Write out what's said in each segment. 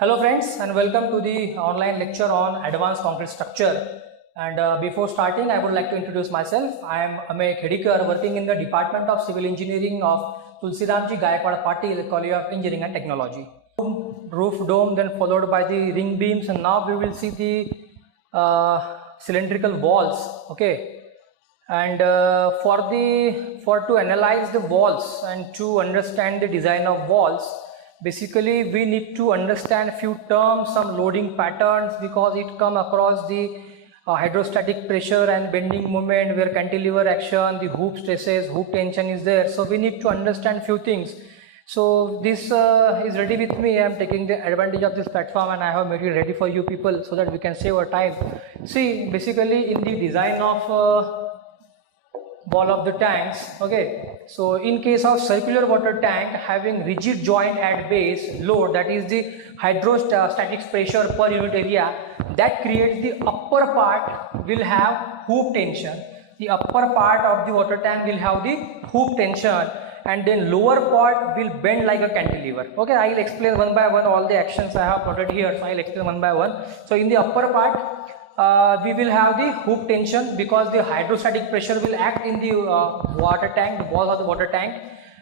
Hello friends and welcome to the online lecture on advanced concrete structure. And before starting, I would like to introduce myself. I am Amey Khedikar, working in the Department of Civil Engineering of Tulsiramji Gaikwad Patil College of Engineering and Technology. Roof dome, then followed by the ring beams, and now we will see the cylindrical walls. Okay, and for to analyze the walls and to understand the design of walls, basically we need to understand few terms, some loading patterns, because it come across the hydrostatic pressure and bending moment, where cantilever action, the hoop stresses, hoop tension is there. So we need to understand few things. So this is ready with me. I am taking the advantage of this platform and I have made it ready for you people so that we can save our time. See, basically in the design of wall of the tanks, okay, so in case of circular water tank having rigid joint at base, load, that is the hydrostatic pressure per unit area, that creates the upper part will have hoop tension. The upper part of the water tank will have the hoop tension, and then lower part will bend like a cantilever. Okay, I will explain one by one all the actions I have plotted here, so I will explain one by one. So in the upper part we will have the hoop tension, because the hydrostatic pressure will act in the water tank, the walls of the water tank,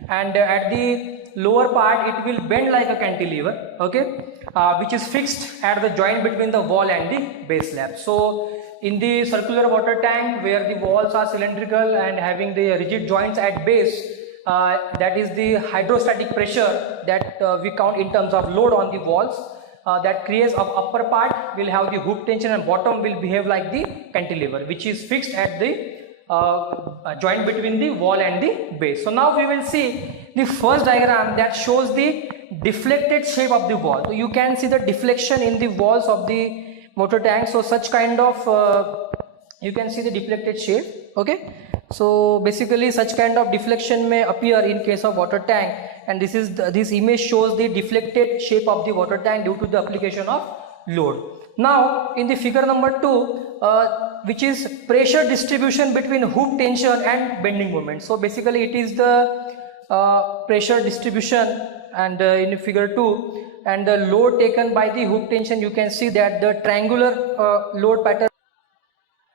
and at the lower part it will bend like a cantilever, okay, which is fixed at the joint between the wall and the base slab. So in the circular water tank, where the walls are cylindrical and having the rigid joints at base, that is the hydrostatic pressure that we count in terms of load on the walls. That creates of upper part will have the hoop tension and bottom will behave like the cantilever, which is fixed at the joint between the wall and the base. So now we will see the first diagram that shows the deflected shape of the wall. So you can see the deflection in the walls of the water tank. So such kind of you can see the deflected shape. Okay, so basically such kind of deflection may appear in case of water tank, and this image shows the deflected shape of the water tank due to the application of load. Now in the figure number 2, which is pressure distribution between hoop tension and bending moment. So basically it is the pressure distribution, and in figure 2, and the load taken by the hoop tension, you can see that the triangular load pattern.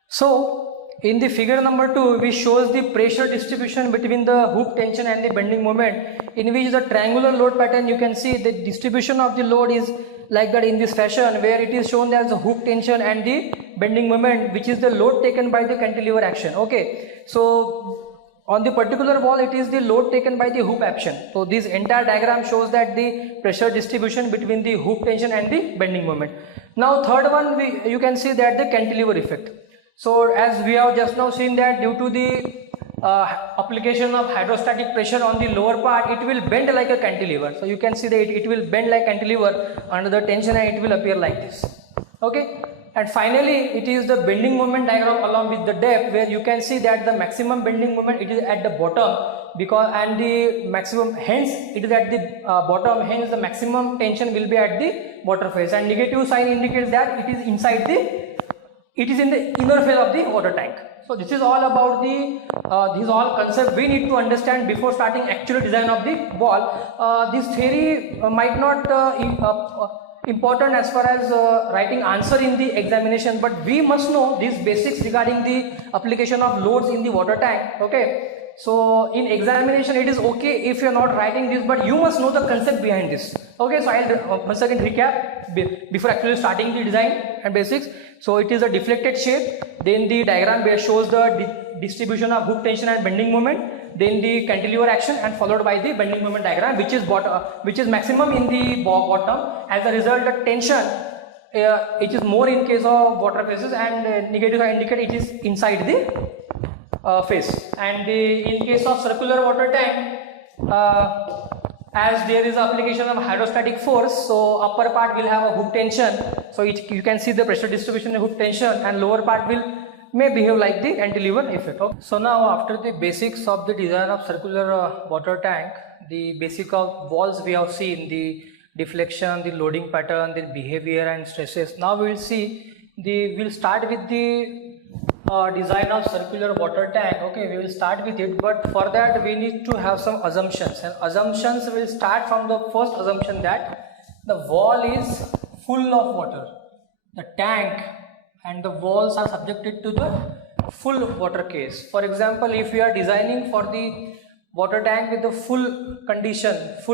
So in the figure number 2, we shows the pressure distribution between the hoop tension and the bending moment, in which the triangular load pattern, you can see the distribution of the load is like that in this fashion, where it is shown as the hoop tension and the bending moment, which is the load taken by the cantilever action. Okay, so on the particular wall it is the load taken by the hoop action. So this entire diagram shows that the pressure distribution between the hoop tension and the bending moment. Now third one, you can see that the cantilever effect. So as we have just now seen that due to the application of hydrostatic pressure on the lower part, it will bend like a cantilever. So you can see that it will bend like cantilever under the tension, and it will appear like this. Okay, and finally it is the bending moment diagram along with the depth, where you can see that the maximum bending moment, it is at the bottom, because and the maximum, hence it is at the bottom, hence the maximum tension will be at the water phase, and negative sign indicates that it is inside the, it is in the inner phase of the water tank. So this is all about the these all concepts we need to understand before starting actual design of the wall. This theory might not important as far as writing answer in the examination, but we must know these basics regarding the application of loads in the water tank. Okay, so in examination it is okay if you are not writing this, but you must know the concept behind this. Okay, so I'll once again recap before actually starting the design and basics. So it is a deflected shape, then the diagram where shows the distribution of hoop tension and bending moment, then the cantilever action, and followed by the bending moment diagram, which is maximum in the bottom. As a result, the tension it is more in case of water phases, and negative indicate it is inside the phase. And in case of circular water tank, as there is application of hydrostatic force, so upper part will have a hoop tension, so you can see the pressure distribution in hoop tension, and lower part may behave like the cantilever effect. Okay. So now after the basics of the design of circular water tank, the basic of walls we have seen, the deflection, the loading pattern, the behavior and stresses. Now we will see we'll start with the design of circular water tank. Okay, we will start with it, but for that we need to have some assumptions, and assumptions will start from the first assumption that the wall is full of water. The tank and the walls are subjected to the full water case. For example, if we are designing for the water tank with the full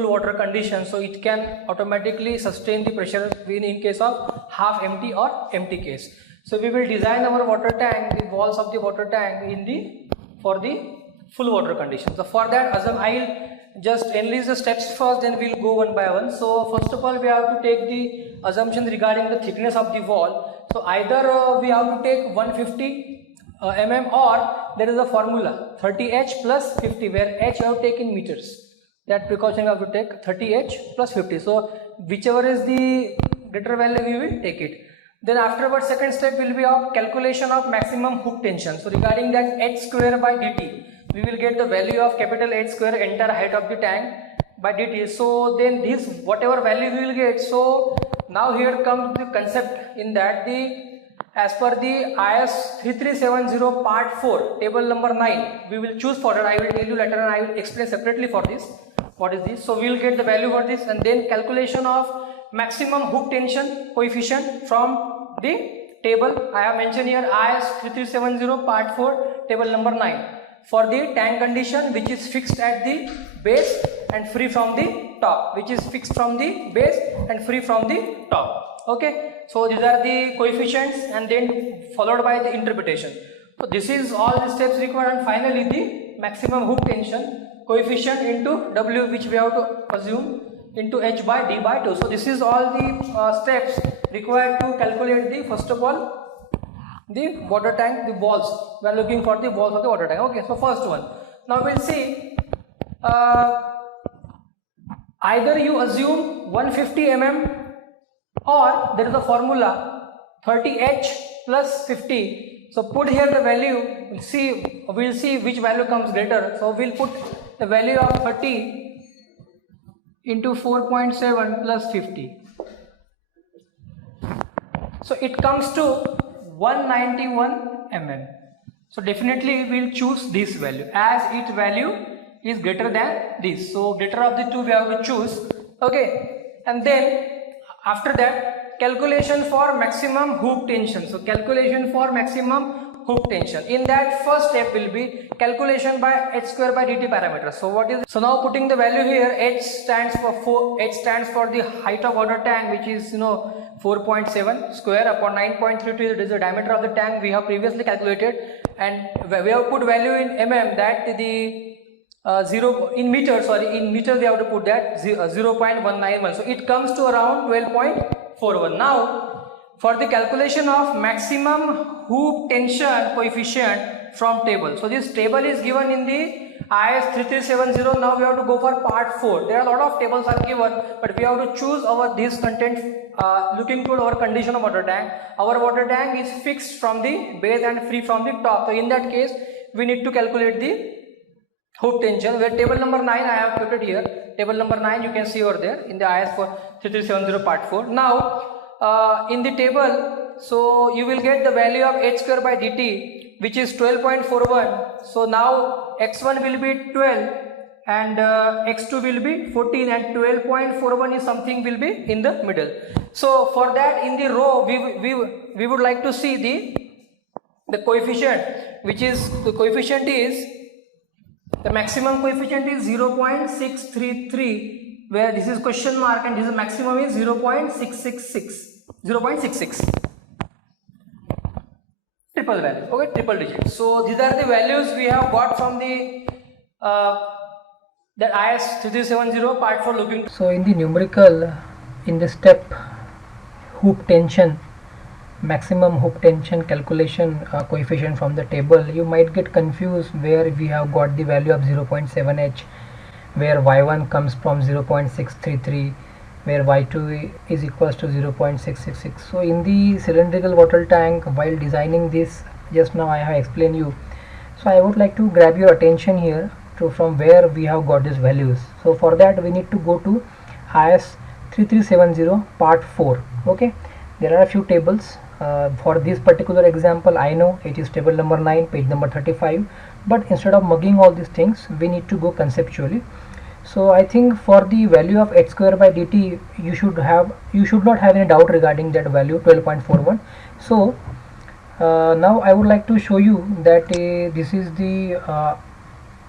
water condition, so it can automatically sustain the pressure in case of half empty or empty case. So we will design our water tank, the walls of the water tank for the full water condition. So for that, I'll just enlist the steps first, then we'll go one by one. So first of all, we have to take the assumption regarding the thickness of the wall. So either we have to take 150 mm, or there is a formula 30H plus 50, where H you have to take in meters. That precaution we have to take 30H plus 50. So whichever is the greater value, we will take it. Then afterwards, second step will be of calculation of maximum hook tension. So regarding that H square by dt, we will get the value of capital H square entire height of the tank by dt. So then this whatever value we will get. So now here comes the concept in that as per the IS 3370 part 4 table number 9, we will choose for it. I will tell you later and I will explain separately for this. What is this? So we will get the value for this, and then calculation of maximum hook tension coefficient from the table. I have mentioned here IS 3370 part 4 table number 9 for the tank condition, which is fixed at the base and free from the top, Okay, so these are the coefficients, and then followed by the interpretation. So this is all the steps required, and finally the maximum hook tension coefficient into W, which we have to assume, into H by D by 2. So this is all the steps required to calculate the, first of all, the water tank, the walls. We are looking for the walls of the water tank. Okay, so first one. Now we'll see, either you assume 150 mm, or there is a formula 30H plus 50. So put here the value, we'll see which value comes greater. So we'll put the value of 30 into 4.7 plus 50. So it comes to 191 mm. So definitely we will choose this value, as its value is greater than this. So greater of the two we have to choose. Okay, and then after that, calculation for maximum hook tension. So calculation for maximum hook tension. In that, first step will be calculation by H square by dt parameter. So what is it? So now putting the value here, H stands for the height of water tank, which is 4.7 square upon 9.32 is the diameter of the tank we have previously calculated, and we have put value in mm, that the in meters we have to put that 0.191. So it comes to around 12.41. Now for the calculation of maximum hook tension coefficient from table. So this table is given in the IS 3370. Now we have to go for part 4. There are a lot of tables are given, but we have to choose this content looking to our condition of water tank. Our water tank is fixed from the base and free from the top. So in that case, we need to calculate the hook tension, where table number 9 I have put it here. Table number 9 you can see over there in the IS 3370 part 4. Now in the table, so you will get the value of H square by dt, which is 12.41. So now x1 will be 12 and x2 will be 14, and 12.41 is something will be in the middle. So for that, in the row we would like to see the coefficient, which is the coefficient is the maximum coefficient is 0.633, where this is question mark and this is maximum is 0.666. Triple value, okay, triple digit. So these are the values we have got from the that IS 3370 part 4 looking. So in the numerical, in the step hook tension, maximum hook tension calculation coefficient from the table, you might get confused where we have got the value of 0.7H, where y1 comes from 0.633, where y2 is equals to 0.666. So in the cylindrical water tank, while designing this, just now I have explained you. So I would like to grab your attention here to from where we have got these values. So for that we need to go to IS 3370 part 4. Okay, there are a few tables. For this particular example, I know it is table number 9, page number 35, but instead of mugging all these things, we need to go conceptually. So I think for the value of h square by dt, you should not have any doubt regarding that value 12.41. So now I would like to show you that this is the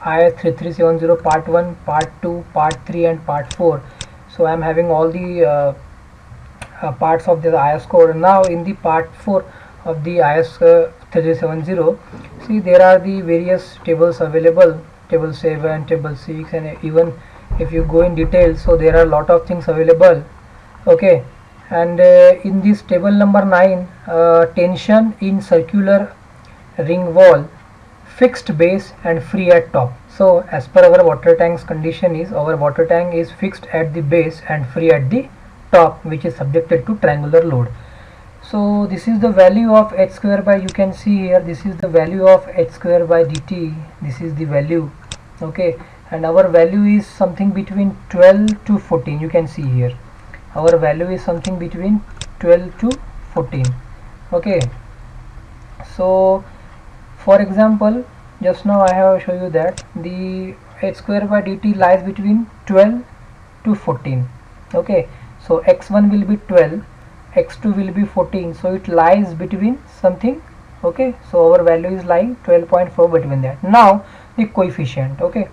IS 3370 part 1, part 2, part 3 and part 4. So I am having all the parts of the IS code. Now in the part 4 of the IS 3370, see there are the various tables available, table 7, table 6, and even if you go in detail, so there are a lot of things available. Okay, and in this table number 9, tension in circular ring wall, fixed base and free at top. So as per our water tank's condition is, our water tank is fixed at the base and free at the top, which is subjected to triangular load. So this is the value of h square by, you can see here, this is the value of h square by dt, this is the value. Okay, and our value is something between 12 to 14. You can see here our value is something between 12 to 14. Okay, so for example, just now I have shown you that the h square by dt lies between 12 to 14. Okay, so x1 will be 12, x2 will be 14, so it lies between something. Okay, so our value is lying 12.4 between that. Now the coefficient. Okay,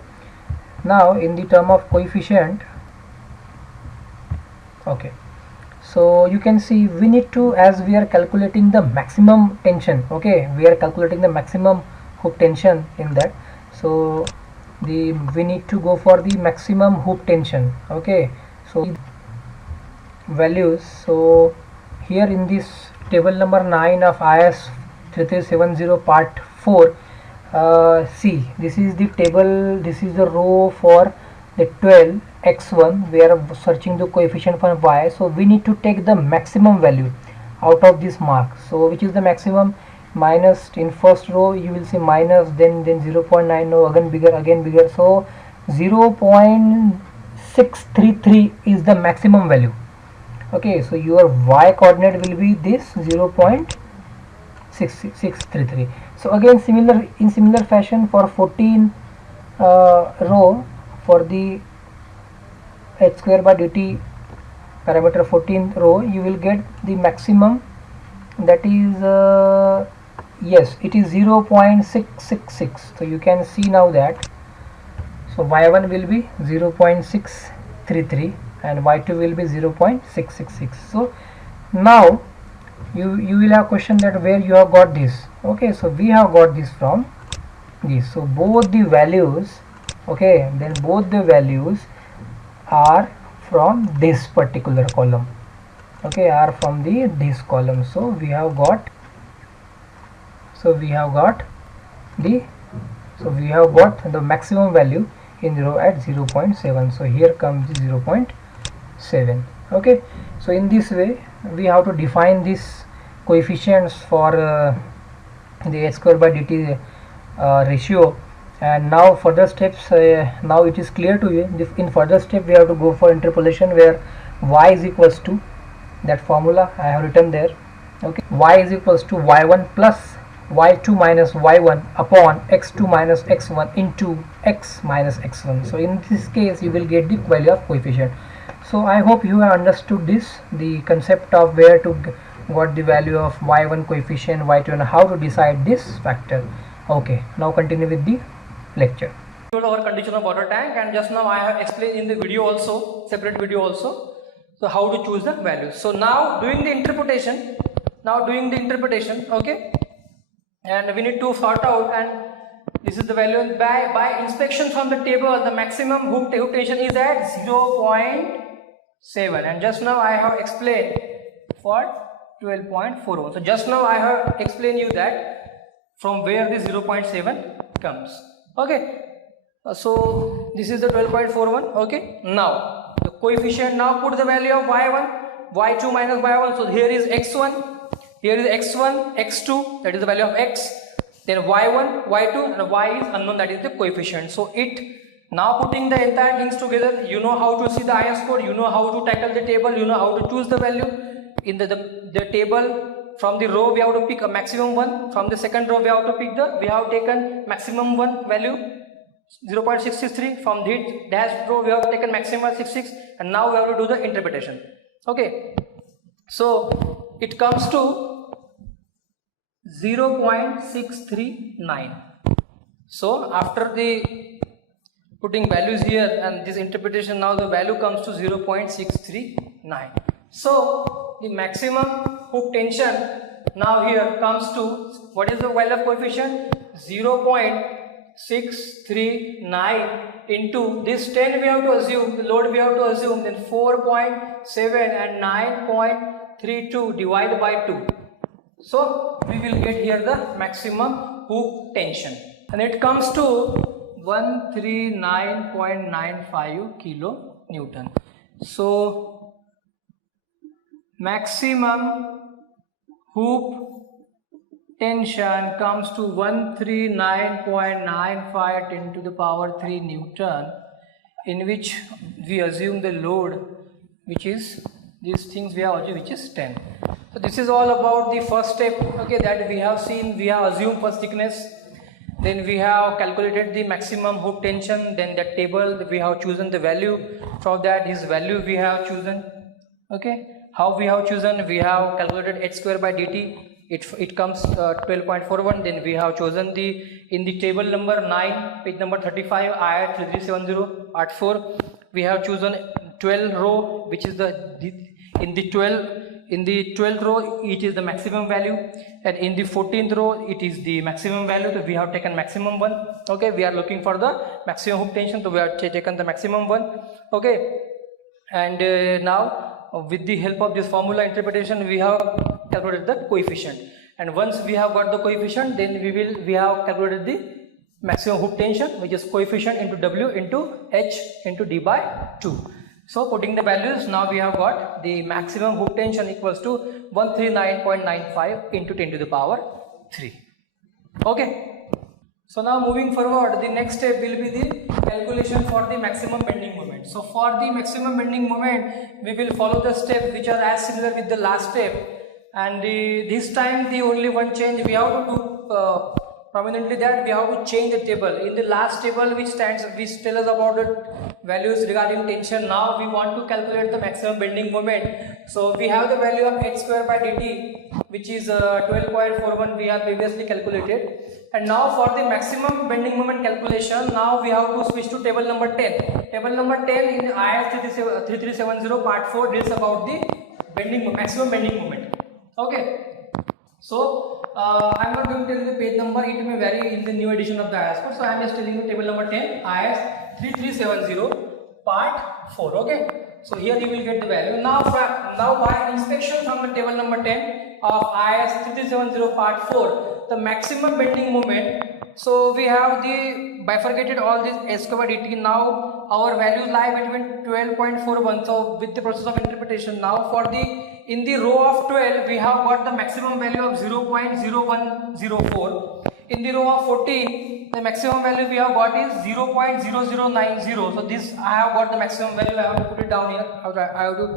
now in the term of coefficient, okay, so you can see we need to, as we are calculating the maximum tension, okay, we are calculating the maximum hook tension in that, so we need to go for the maximum hook tension. Okay, so values, so here in this table number 9 of IS 3370 part 4, see, this is the table, this is the row for the 12 x1, we are searching the coefficient for y, so we need to take the maximum value out of this mark. So which is the maximum? Minus, in first row you will see minus, then 0.90, again bigger, so 0.633 is the maximum value. Okay, so your y coordinate will be this 0.633. So again in similar fashion for 14 row, for the h square by dt parameter 14 row, you will get the maximum, that is yes, it is 0.666. so you can see now that, so y1 will be 0.633 and y2 will be 0.666. so now you will have question that where you have got this. Okay, so we have got this from this, so both the values, okay, then both the values are from this particular column. Okay, are from this column, so we have got the maximum value in row at 0.7. so here comes the 0.7. okay, so in this way we have to define these coefficients for the h square by dt ratio. And now further steps, now it is clear to you. In further step we have to go for interpolation, where y is equals to that formula I have written there. Okay, y is equals to y1 plus y2 minus y1 upon x2 minus x1 into x minus x1. So in this case you will get the value of coefficient. So I hope you have understood this, the concept of where to got the value of y1 coefficient, y2, and how to decide this factor. Okay, now continue with the lecture. Our condition of water tank, and just now I have explained in the video also, separate video also, so how to choose the values. So now doing the interpretation, okay, and we need to sort out, and this is the value. By inspection from the table, the maximum hook tension is at 0.7, and just now I have explained for 12.41. so just now I have explained you that from where the 0.7 comes. Okay, so this is the 12.41. okay, now the coefficient, now put the value of y1, y2 minus y1. so here is x1, here is x1, x2, that is the value of x, then y1, y2, and y is unknown, that is the coefficient. So it, now putting the entire things together, you know how to see the IS code, you know how to tackle the table, you know how to choose the value. In the table, from the row we have to pick a maximum one, from the second row we have to pick we have taken maximum one value. 0.663. From the dash row we have taken maximum 66, and now we have to do the interpretation. Okay, so it comes to 0.639. So after the putting values here and this interpretation, now the value comes to 0.639. So the maximum hook tension now here comes to, what is the value of coefficient? 0.639 into this 10 we have to assume, the load we have to assume, then 4.7 and 9.32 divided by 2. So we will get here the maximum hook tension, and it comes to 139.95 kilo Newton. So maximum hook tension comes to 139.95 10 to the power 3 Newton, in which we assume the load, which is these things we have assumed, which is 10. So this is all about the first step, okay, that we have seen. We have assumed first thickness, then we have calculated the maximum hook tension, then that table we have chosen the value. From that, his value we have chosen. Okay, how we have chosen? We have calculated h square by dt. It comes 12.41. Then we have chosen the, in the table number 9, page number 35, IR 3370 part 4, we have chosen 12 row, which is in the 12th row it is the maximum value, and in the 14th row it is the maximum value. So we have taken maximum one. Okay, we are looking for the maximum hook tension, so we have taken the maximum one. Okay, and now with the help of this formula interpretation we have calculated the coefficient, and once we have got the coefficient, then we have calculated the maximum hook tension, which is coefficient into W into H into D by 2. So putting the values, now we have got the maximum hook tension equals to 139.95 into 10 to the power 3. Okay, so now moving forward, the next step will be the calculation for the maximum bending moment. So for the maximum bending moment, we will follow the steps which are as similar with the last step, and this time the only one change we have to do prominently, that we have to change the table. In the last table which tells us about the values regarding tension, now we want to calculate the maximum bending moment. So we have the value of h square by dt, which is 12.41 we have previously calculated, and now for the maximum bending moment calculation, now we have to switch to table number 10. Table number 10 in IS 3370 part 4 deals about the maximum bending moment. Okay, so I am not going to tell you the page number, it may vary in the new edition of the IS code. So I am just telling you table number 10, IS 3370 part 4. Okay, so here you will get the value. Now by inspection from the table number 10 of IS 3370 part 4, the maximum bending moment. So we have the bifurcated all this s square by dt. Now our values lie between 12.41. So with the process of interpretation, now for the in the row of 12 we have got the maximum value of 0.0104. In the row of 14 the maximum value we have got is 0.0090. So this I have got the maximum value. I have to put it down here. I have to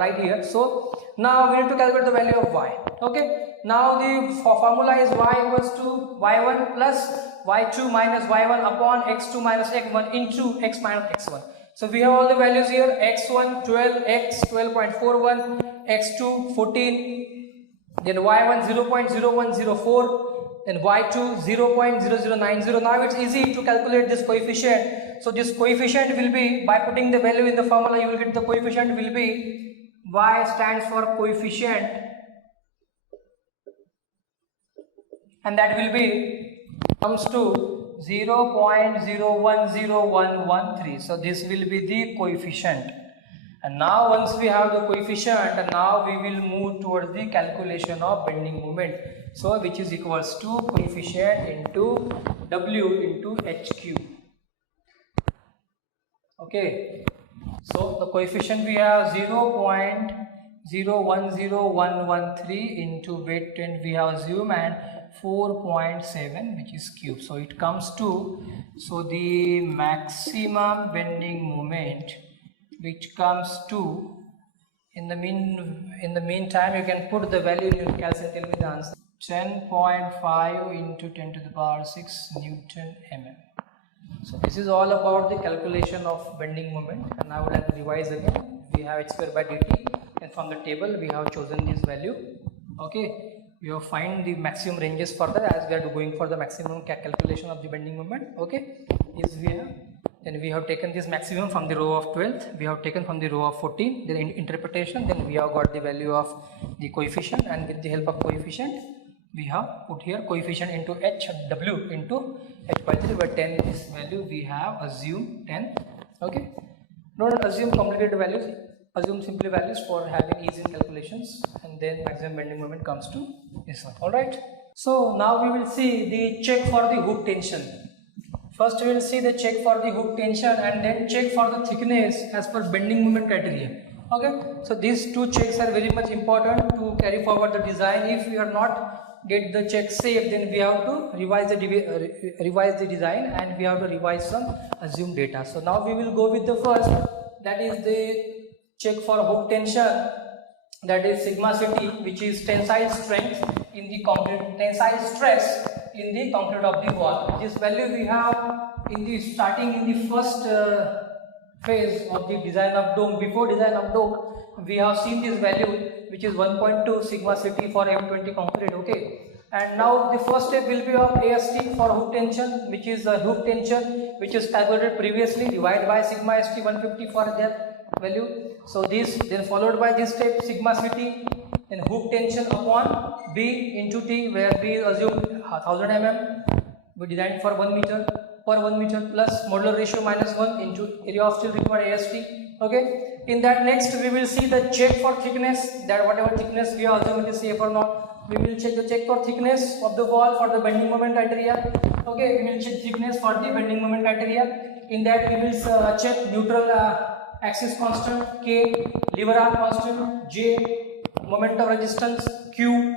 write here. So now we need to calculate the value of y. Okay, now the formula is y equals to y1 plus y2 minus y1 upon x2 minus x1 into x minus x1. So we have all the values here: x1 12, x 12.41, x2 14, then y1 0.0104, then y2 0.0090. Now it's easy to calculate this coefficient. So this coefficient will be, by putting the value in the formula, you will get the coefficient will be, y stands for coefficient, and that will be comes to 0.010113. So this will be the coefficient, and now once we have the coefficient, and now we will move towards the calculation of bending moment, so which is equals to coefficient into W into H cube. Okay, so the coefficient we have 0.010113 into weight 10 we have assumed, and 4.7 which is cube. So it comes to, so the maximum bending moment, which comes to, in the meantime you can put the value in your calculator, tell me the answer. 10.5 into 10 to the power 6 Newton mm. So this is all about the calculation of bending moment, and I would like to revise again. We have h square by dt, and from the table we have chosen this value. Okay, we have find the maximum ranges further, as we are going for the maximum calculation of the bending moment. Okay, is we have, then we have taken this maximum from the row of 12th, we have taken from the row of 14, then in interpretation, then we have got the value of the coefficient, and with the help of coefficient we have put here coefficient into h w into h by 3, but 10 is this value we have assumed 10. Okay, don't assume complicated values, assume simply values for having ease in calculations, and then maximum bending moment comes to this one. All right, so now we will see the check for the hook tension. First we will see the check for the hook tension, and then check for the thickness as per bending moment criteria. Okay, so these two checks are very much important to carry forward the design. If we are not get the check safe, then we have to revise the design, and we have to revise some assumed data. So now we will go with the first, that is the check for hook tension, that is sigma ct, which is tensile strength in the concrete, tensile stress in the concrete of the wall. This value we have in the starting in the first phase of the design of dome. Before design of dome, we have seen this value, which is 1.2 sigma ct for M20 concrete. Okay, and now the first step will be of AST for hook tension, which is the hook tension which is calculated previously, divided by sigma st 150 for that value. So this, then followed by this step sigma ct, then hook tension upon b into t, where b is assumed 1000 mm, we designed for 1 meter per 1 meter, plus modular ratio -1 into area of steel required AST. Okay, in that next we will see the check for thickness, that whatever thickness we are assuming is safe or not, we will check the check for thickness of the wall for the bending moment criteria. Okay, we will check thickness for the bending moment criteria. In that we will check neutral axis constant K, lever arm constant J, moment of resistance Q,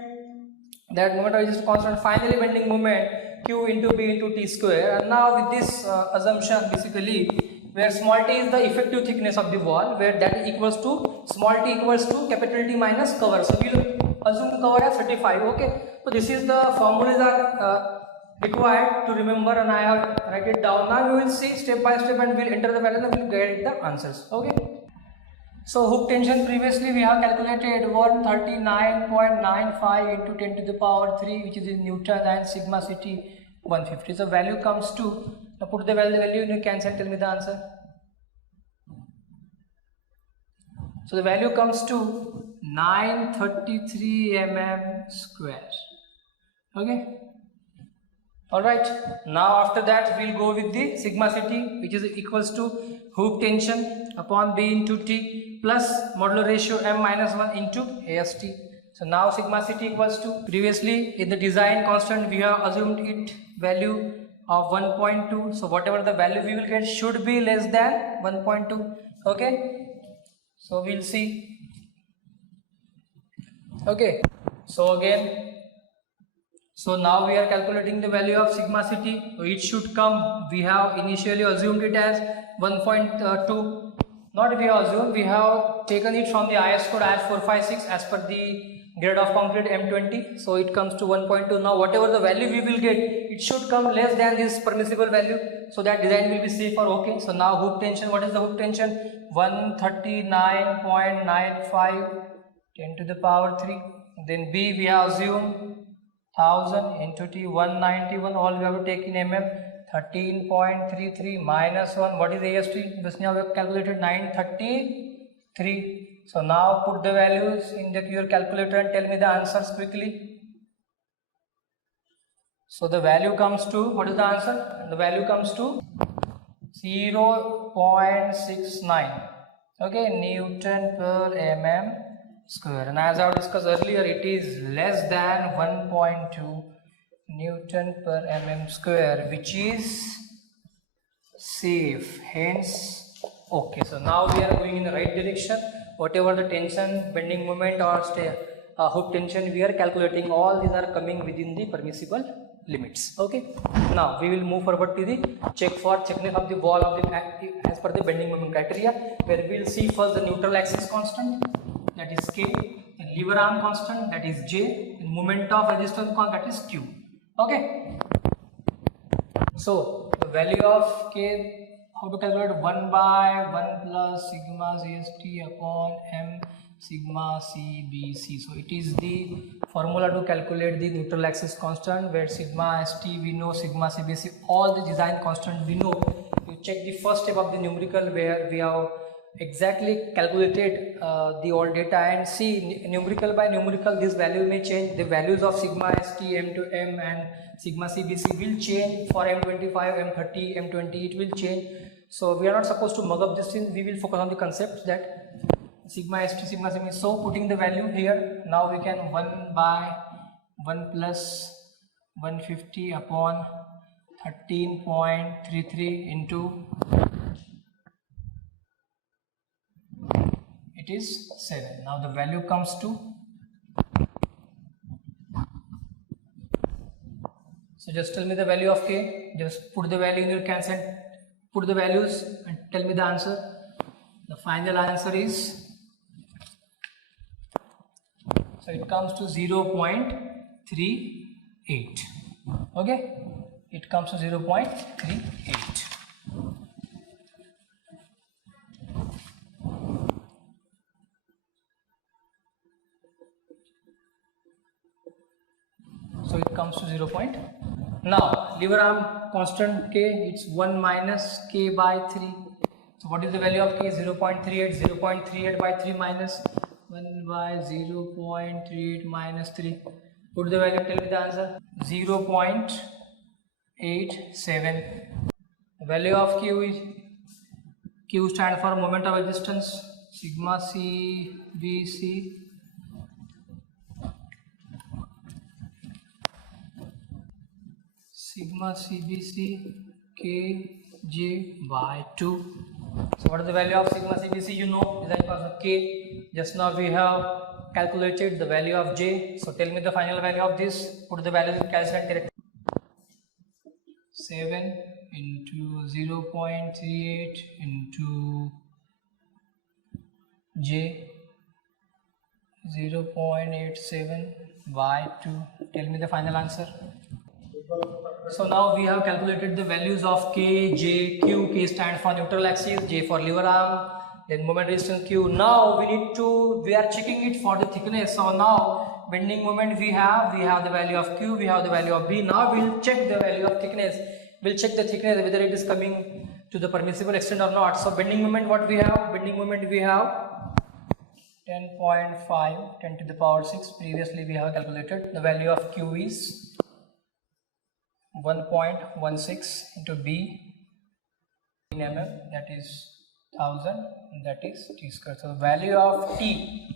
that moment of resistance constant, finally bending moment Q into B into T square. And now with this assumption, basically, where small t is the effective thickness of the wall, where that is equals to small t equals to capital T minus cover. So we will assume the cover as 35. Okay, so this is the formulas are required to remember, and I have write it down. Now we will see step by step, and we will enter the value and we will get the answers. Okay, so hook tension previously we have calculated 139.95 into 10 to the power 3, which is in Newton, and sigma ct 150. So value comes to, now put the value in your cancel, tell me the answer. So the value comes to 933 mm square. Okay, all right, now after that we'll go with the sigma ct, which is equals to hook tension upon b into t plus modular ratio m-1 into AST. So now sigma ct equals to, previously in the design constant we have assumed it value of 1.2, so whatever the value we will get should be less than 1.2. Okay, so we'll see. Okay, so again, so now we are calculating the value of sigma ct. So it should come, we have initially assumed it as 1.2, not we have assumed, we have taken it from the IS code IS 456 as per the grade of concrete M20, so it comes to 1.2. Now whatever the value we will get, it should come less than this permissible value, so that design will be safer. Okay, so now hook tension, what is the hook tension? 139.95 10 to the power 3, then B we have assumed 1000 into T 191, all we have to take in mm, 13.33 minus 1, what is AST? Just now we have calculated 933. So now put the values in your calculator and tell me the answers quickly. So the value comes to, what is the answer? The value comes to 0.69. Okay, Newton per mm square, and as I have discussed earlier, it is less than 1.2 Newton per mm square, which is safe, hence okay. So now we are going in the right direction. Whatever the tension, bending moment or hook tension we are calculating, all these are coming within the permissible limits. Okay, now we will move forward to the check for thickness of the wall of the as per the bending moment criteria, where we will see first the neutral axis constant, that is K, and lever arm constant, that is J, and moment of resistance constant, that is Q. Okay, so the value of K, how to calculate? 1 by 1 plus sigma CST upon M sigma CBC. So it is the formula to calculate the neutral axis constant, where sigma ST we know, sigma CBC, all the design constant we know. You check the first step of the numerical where we have exactly calculated the all data, and see numerical by numerical this value may change. The values of sigma ST, M to M and sigma CBC will change. For M25, M30, M20 it will change. So we are not supposed to mug up this thing. We will focus on the concepts that sigma ST, sigma CBC. So putting the value here, now we can 1 by 1 plus 150 upon 13.33 into, it is 7. Now the value comes to, so just tell me the value of K, just put the value in your cancel, put the values and tell me the answer. The final answer is, so it comes to 0.38. Okay, it comes to 0.38. So it comes to 0. Now lever arm constant K, it's 1 minus K by 3. So what is the value of K? 0.38. 0.38 by 3 minus 1 by 0.38 minus 3. Put the value, tell me the answer. 0.87. The value of Q is, Q stands for moment of resistance, sigma CBC Kj by 2. So what is the value of sigma CBC? You know, design constant K. Just now we have calculated the value of J. So tell me the final value of this. Put the values in calculate. 7 into 0.38 into J, 0.87 by 2. Tell me the final answer. So now we have calculated the values of K, J, Q. K stands for neutral axis, J for lever arm, then moment resistance Q. Now we are checking it for the thickness. So now bending moment we have the value of Q, we have the value of B. Now we'll check the value of thickness. We'll check the thickness whether it is coming to the permissible extent or not. So bending moment, what we have? Bending moment we have 10.5, 10 to the power 6. Previously we have calculated. The value of Q is 1.16 into B in mm, that is 1000, that is T square. So the value of T,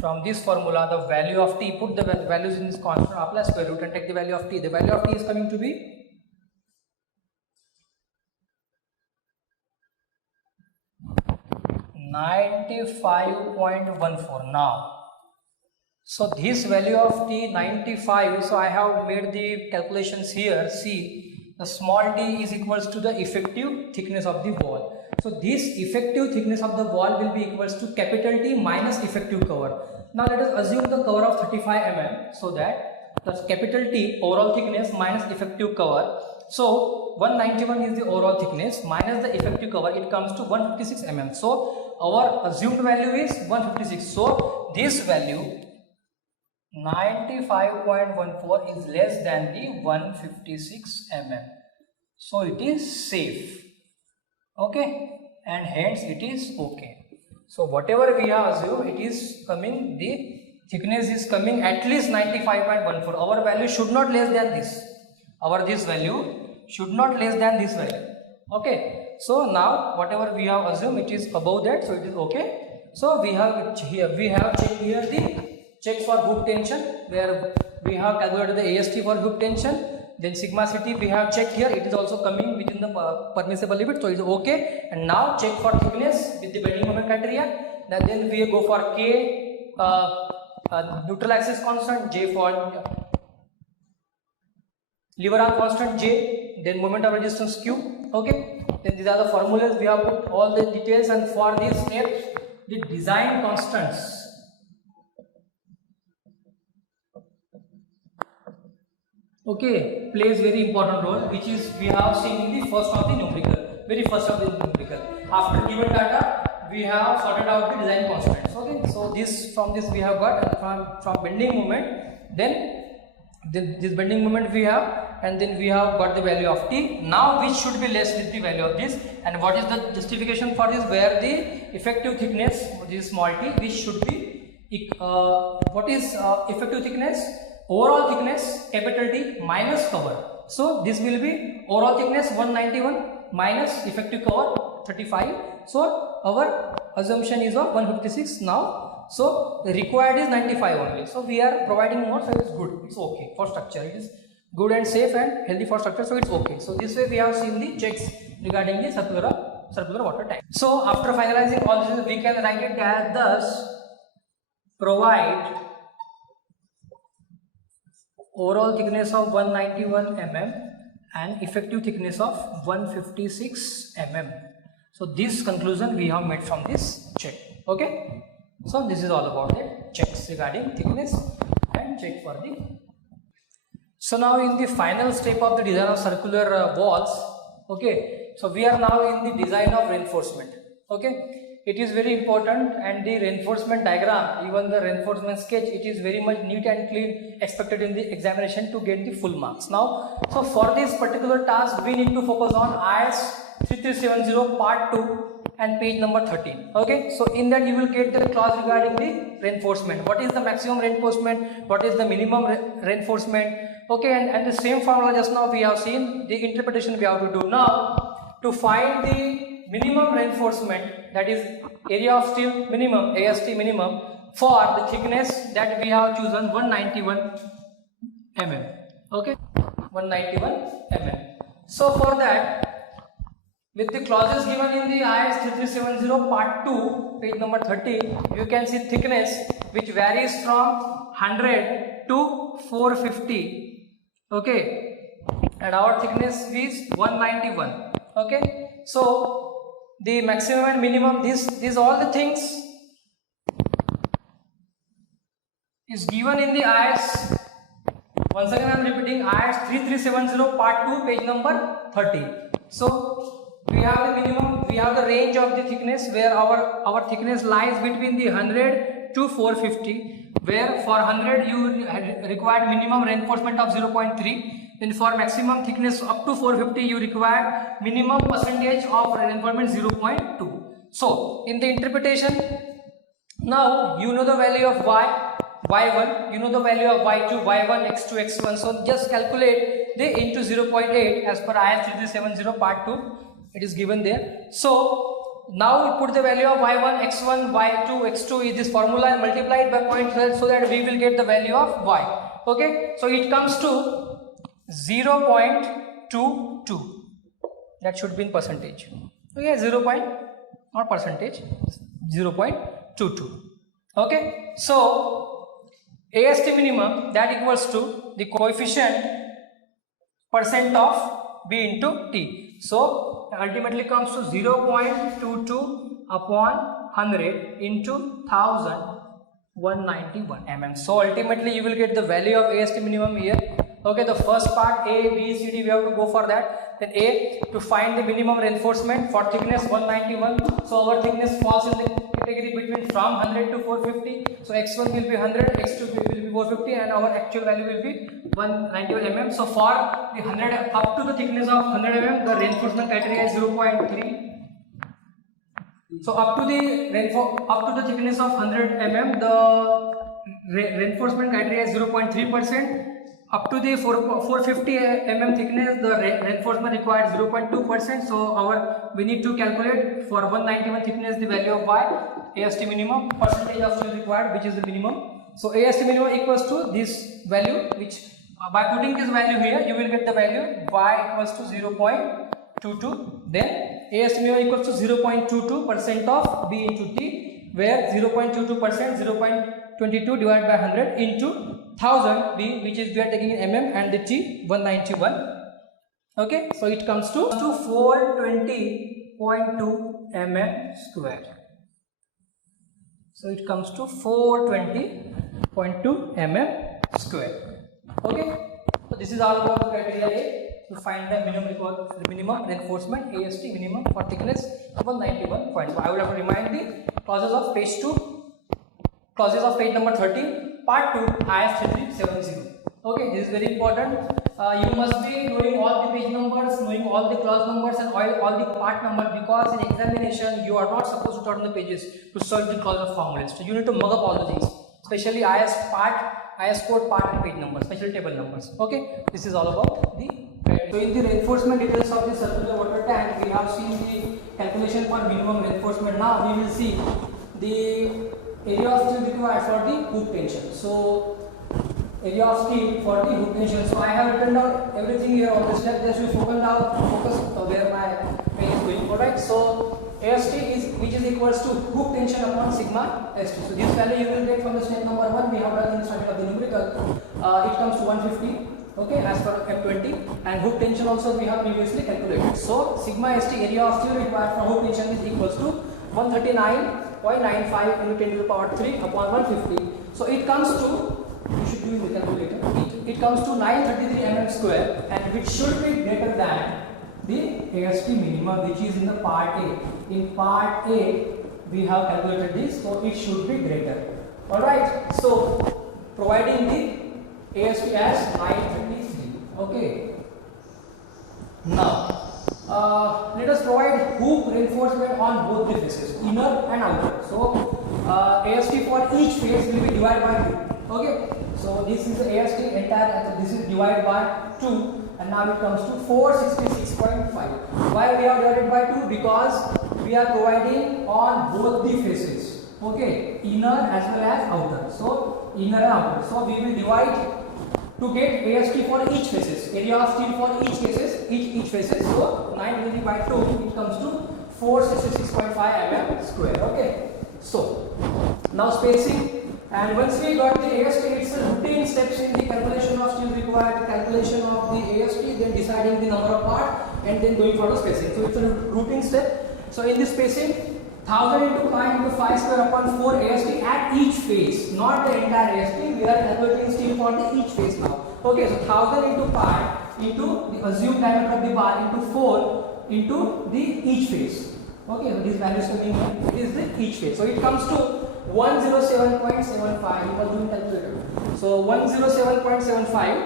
from this formula, the value of T, put the values in this constant, apply square root and take the value of T. The value of T is coming to be 95.14 now. So this value of T 95, so I have made the calculations here. See, the small t is equals to the effective thickness of the wall. So this effective thickness of the wall will be equals to capital T minus effective cover. Now let us assume the cover of 35 mm, so that the capital T overall thickness minus effective cover. So 191 is the overall thickness minus the effective cover, it comes to 156 mm. So our assumed value is 156. So this value 95.14 is less than the 156 mm. So it is safe. Okay, and hence it is okay. So whatever we have assumed, it is coming, the thickness is coming at least 95.14. Our value should not less than this. This value should not less than this value. Okay, so now whatever we have assumed, it is above that, so it is okay. So we have here, checked here the check for hook tension, where we have calculated the AST for hook tension. Then sigma CT we have checked here, it is also coming within the permissible limit, so it is okay. And now check for thickness with the bending moment criteria. Then we go for K, neutral axis constant, J for lever arm constant J, then moment of resistance Q. Okay, then these are the formulas, we have put all the details, and for these steps the design constants. okay, plays very important role, which is we have seen in the first of the numerical, very first of the numerical. After given data, we have sorted out the design constraints. Okay, so this we have got from bending moment, then this bending moment we have, and then we have got the value of t. Now which should be less with the value of this, and what is the justification for this? Where the effective thickness, this small t, which should be what is effective thickness? Overall thickness capital T minus cover. So this will be overall thickness 191 minus effective cover 35. So our assumption is of 156 now. So the required is 95 only. So we are providing more, so it's good. It's okay for structure. It is good and safe and healthy for structure. So it's okay. So this way we have seen the checks regarding the circular water tank. So after finalizing all this, we can write it as thus: provide overall thickness of 191 mm and effective thickness of 156 mm. So this conclusion we have made from this check. Okay, so this is all about the checks regarding thickness and check for the. So now in the final step of the design of circular walls, okay, so we are now in the design of reinforcement. Okay, it is very important, and the reinforcement diagram, even the reinforcement sketch, it is very much neat and clean, expected in the examination to get the full marks. Now, so for this particular task, we need to focus on IS 3370 part 2 and page number 13. Okay, so in that you will get the clause regarding the reinforcement. What is the maximum reinforcement? What is the minimum reinforcement? Okay, and the same formula just now we have seen. The interpretation we have to do now to find the minimum reinforcement, that is area of steel minimum, AST minimum, for the thickness that we have chosen 191 mm. Okay, 191 mm. So for that, with the clauses given in the IS 3370 part 2 page number 30, you can see thickness which varies from 100 to 450. Okay, and our thickness is 191. Okay, so the maximum and minimum, these all the things is given in the IS. Once again I am repeating, IS 3370 part 2 page number 30. So we have the minimum, we have the range of the thickness, where our thickness lies between the 100 to 450, where for 100 you required minimum reinforcement of 0.3. Then for maximum thickness up to 450 you require minimum percentage of reinforcement 0.2. So in the interpretation, now you know the value of y1, you know the value of y2, y1, x2, x1. So just calculate the into 0.8 as per IS 3370 part 2. It is given there. So now we put the value of y1, x1, y2, x2 is this formula and multiply it by 0.12 so that we will get the value of y. Okay, so it comes to 0.22. That should be in percentage. Okay, 0. Not percentage, 0.22. Okay, so AST minimum, that equals to the coefficient percent of B into T. So ultimately comes to 0.22 upon 100 into 1191 mm. So ultimately you will get the value of AST minimum here. Okay, the first part A, B, C, D, we have to go for that. Then A, to find the minimum reinforcement for thickness 191. So our thickness falls in the category between from 100 to 450. So x1 will be 100, x2 will be 450, and our actual value will be 191 mm. So for the 100 up to the thickness of 100 mm, the reinforcement criteria is 0.3. So up to the thickness of 100 mm, the reinforcement criteria is 0.3%. Up to the 450 mm thickness, the reinforcement required 0.2%. So we need to calculate for 191 thickness the value of y, AST minimum, percentage of steel required, which is the minimum. So AST minimum equals to this value, which by putting this value here, you will get the value y equals to 0.22. Then AST minimum equals to 0.22% of B into T, where 0.22%, 0.22 divided by 100 into 1000 B, which is we are taking in mm, and the T 191. Okay, so it comes to 420.2 mm square. So it comes to 420.2 mm square. Okay, so this this is all about the criteria A to find the minimum reinforcement AST minimum for thickness 191.5. I will have to remind the clauses of page 2, clauses of page number 13, part 2, IS 3370. Okay, this is very important. You must be knowing all the page numbers, knowing all the clause numbers and all the part numbers, because in examination you are not supposed to turn the pages to search the clause of formulas. So you need to mug up all the things, especially IS code part and page numbers, special table numbers. Okay, this is all about the. So in the reinforcement details of the circular water tank, we have seen the calculation for minimum reinforcement. Now we will see the area of steel required for the hoop tension. So area of steel for the hoop tension. So I have written down everything here on the step. Just you focus where my pen is going. Alright. So AST is which is equals to hoop tension upon sigma ST. So this value you will get from the step number 1. We have done in the starting of the numerical. It comes to 150. Okay, as per M20, and hoop tension also we have previously calculated. So sigma ST area of steel required for hoop tension is equals to 139.95 into 10 to the power 3 upon 150. So it comes to, you should use the calculator, it comes to 933 mm square, and which should be greater than the AST minimum, which is in the part A. In part A we have calculated this, so it should be greater. Alright, so providing the AST as 933. Okay. Now let us provide hoop reinforcement on both the faces, inner and outer. So AST for each face will be divided by 2. Okay. So this is the AST entire, and this is divided by 2, and now it comes to 466.5. Why we have divided by 2? Because we are providing on both the faces. Okay, inner as well as outer. So inner and outer. So we will divide to get AST for each faces, area of steel for each faces. So 9 by 2, it comes to 466.5 mm square. Okay. So now spacing, and once we got the AST, it's a routine steps in the calculation of steel required, calculation of the AST, then deciding the number of part, and then going for the spacing. So it's a routine step. So in this spacing, 1000 into pi into 5 square upon 4 AST at each face, not the entire AST. We are calculating steel for the each face now. Okay, so 1000 into pi into the assumed diameter of the bar into 4 into the each face. Okay, so these values coming here, it is the each face. So it comes to 107.75. You was doing calculator. So 107.75.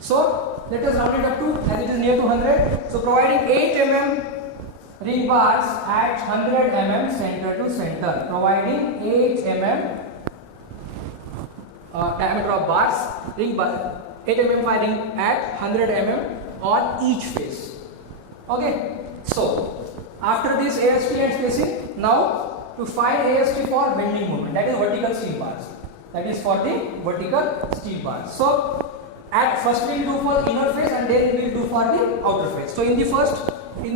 So let us round it up to, as it is near to 100. So providing 8 mm ring bars at 100 mm center to center, providing 8 mm diameter of bars, ring bar, 8 mm firing at 100 mm on each face. Okay, so after this AST and spacing, now to find AST for bending moment, that is vertical steel bars. That is for the vertical steel bars. So at first we will do for inner face, and then we will do for the outer face. So in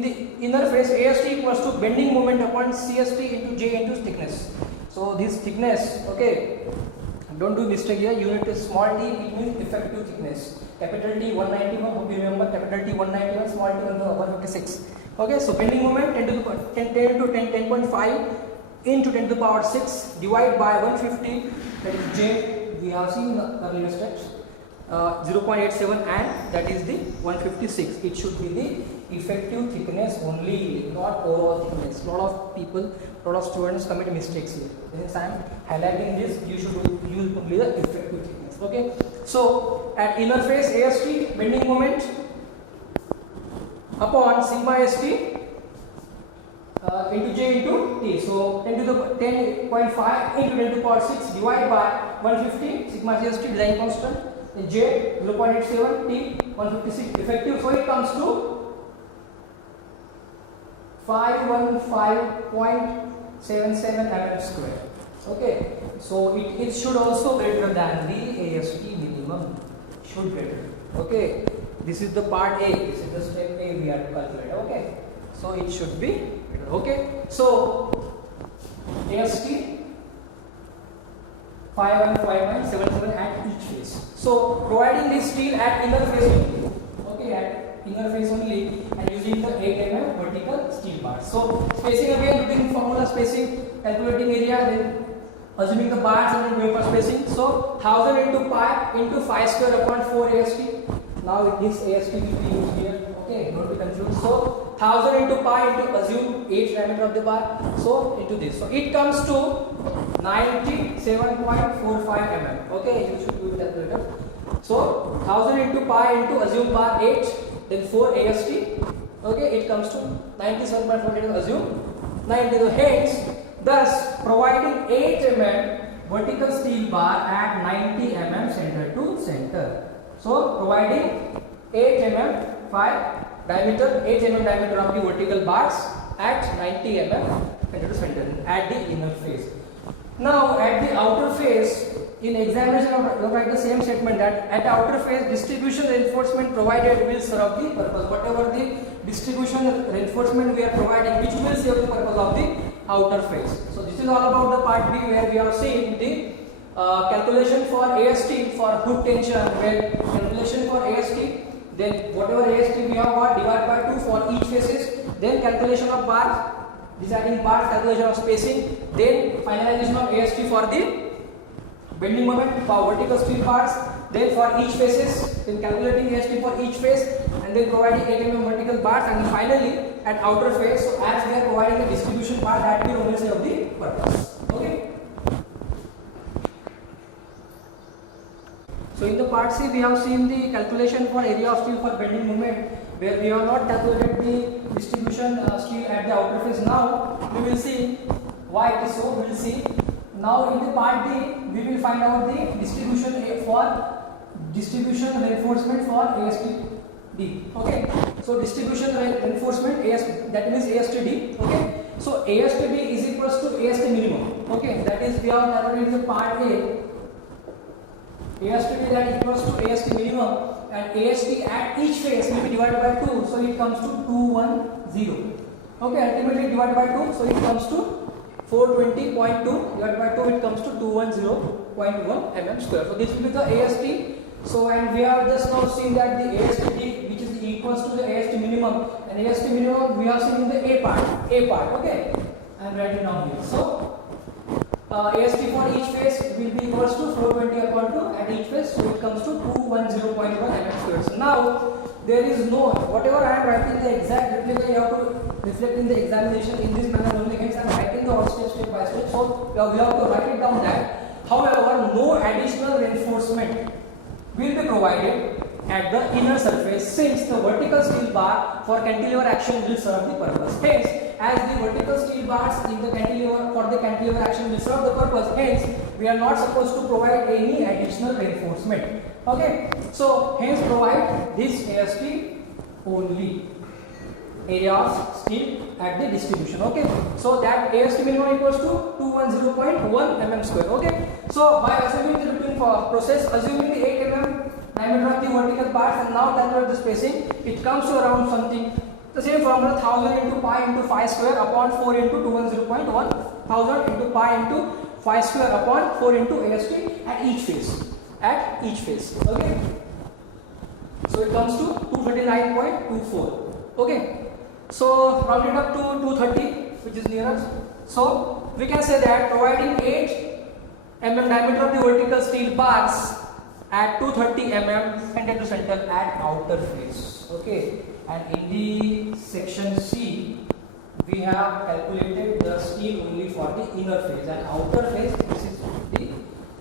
the inner face, AST equals to bending moment upon CST into J into thickness. So this thickness, okay, don't do mistake here, unit is small t, it means effective thickness. Capital T 191, hope you remember, capital T 191, small t 156. Okay, so bending moment 10 to 10.5 into 10 to the power 6 divided by 150, that is J, we have seen the earlier steps. 0.87, and that is the 156. It should be the effective thickness only, not overall thickness. Lot of students commit mistakes here. Since I am highlighting this, you should use only the effective thickness. Okay. So at inner face, AST bending moment upon sigma ST into J into T. So 10.5 into 10 to the power 6 divided by 150 sigma ST design constant. J 0.87, T 156 effective. So it comes to 515.77 mm square. Okay, so it should also greater than the AST minimum. Should greater. Okay, this is the part A. This is the step A we have to calculate. Okay, so it should be greater. Okay, so AST 515.77 at each face. So providing this steel at inner face only. Okay, at inner face only, and using the 8 mm vertical steel bars. So spacing again, using formula spacing, calculating area, then assuming the bars and then going for spacing. So 1000 into pi into 5 square upon 4 AST. now this AST will be used here. Okay, don't be confused. So 1000 into pi into assume 8 diameter of the bar. So into this. So it comes to 97.45 mm. Okay, you should do that later. So 1000 into pi into assume bar 8, then 4 AST. Okay, it comes to 97.48 assume 90. So hence, thus providing 8 mm vertical steel bar at 90 mm center to center. So providing 8 mm 8 mm diameter of the vertical bars at 90 mm center to center at the inner face. Now at the outer face, in examination of write the same statement that at the outer face distribution reinforcement provided will serve the purpose. Whatever the distribution reinforcement we are providing, which will serve the purpose of the outer face. So this is all about the part B, where we have seen the calculation for AST for hook tension, where calculation for AST, then whatever AST we have got divided by 2 for each faces, then calculation of bars, deciding bars, calculation of spacing, then finalization of AST for the bending moment for vertical steel bars, then for each faces, then calculating AST for each face, and then providing 8 mm vertical bars, and then finally at outer face. So as we are providing the distribution part, that will only serve the purpose. Okay. So in the part C, we have seen the calculation for area of steel for bending moment, where we have not calculated the distribution steel at the outer face. Now we will see why it is so. We will see. Now in the part D, we will find out the distribution reinforcement for ASTD. Okay. So distribution reinforcement AST, that means ASTD. Okay. So ASTD is equals to AST minimum. Okay. That is we have calculated in the part A. ASTD that equals to AST minimum, and AST at each face will be divided by 2, so it comes to 210. Okay, ultimately divided by 2, so it comes to 420.2 divided by 2, it comes to 210.1 mm square. So this will be the AST. So and we have just now seen that the ASTD, which is equals to the AST minimum, and AST minimum we have seen in the A part. Okay, I am writing down here. So AST for each face will be equals to 420/2 at each face, so it comes to 210.1 mm square. So now there is no, whatever I am writing the exact replica, you have to reflect in the examination in this manner only. Hence I am writing the all step by step. So we have to write it down that. However, no additional reinforcement will be provided at the inner surface, since the vertical steel bar for cantilever action will serve the purpose. Hence, as the vertical steel bars in the cantilever for the cantilever action will serve the purpose, hence we are not supposed to provide any additional reinforcement. Okay, so hence provide this AST only, area of steel at the distribution. Okay, so that AST minimum equals to 210.1 mm square. Okay, so by assuming the routine process, assuming the 8 mm diameter of the vertical bars, and now calculate the spacing, it comes to around something the same formula, 1000 into pi into phi square upon 4 into 210.1, 1000 into pi into phi square upon 4 into AST at each face. Okay, so it comes to 239.24. Okay, so round it up to 230, which is nearest. So we can say that providing 8 mm diameter of the vertical steel bars at 230 mm center to center at outer face. Okay, and in the section C, we have calculated the steel only for the inner face, and outer face, this is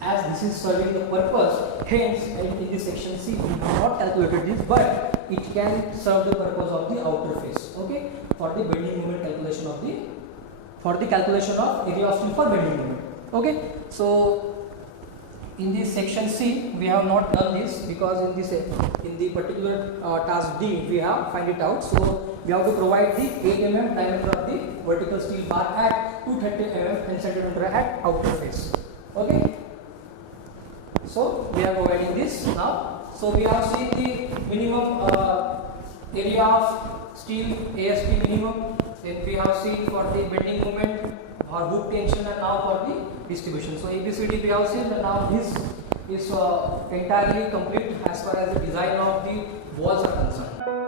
as this is serving the purpose, hence in the section C we have not calculated this, but it can serve the purpose of the outer face. Okay, for the bending moment calculation of the, for the calculation of area of steel for bending moment. Okay, so in this section C we have not done this, because in the particular task D we have find it out. So we have to provide the 8 mm diameter of the vertical steel bar at 230 mm centimeter at outer face. Okay, so we are providing this now. So we have seen the minimum area of steel AST minimum, then we have seen for the bending moment or hook tension, and now for the distribution. So ABCD we have seen, and now this is entirely complete as far as the design of the walls are concerned.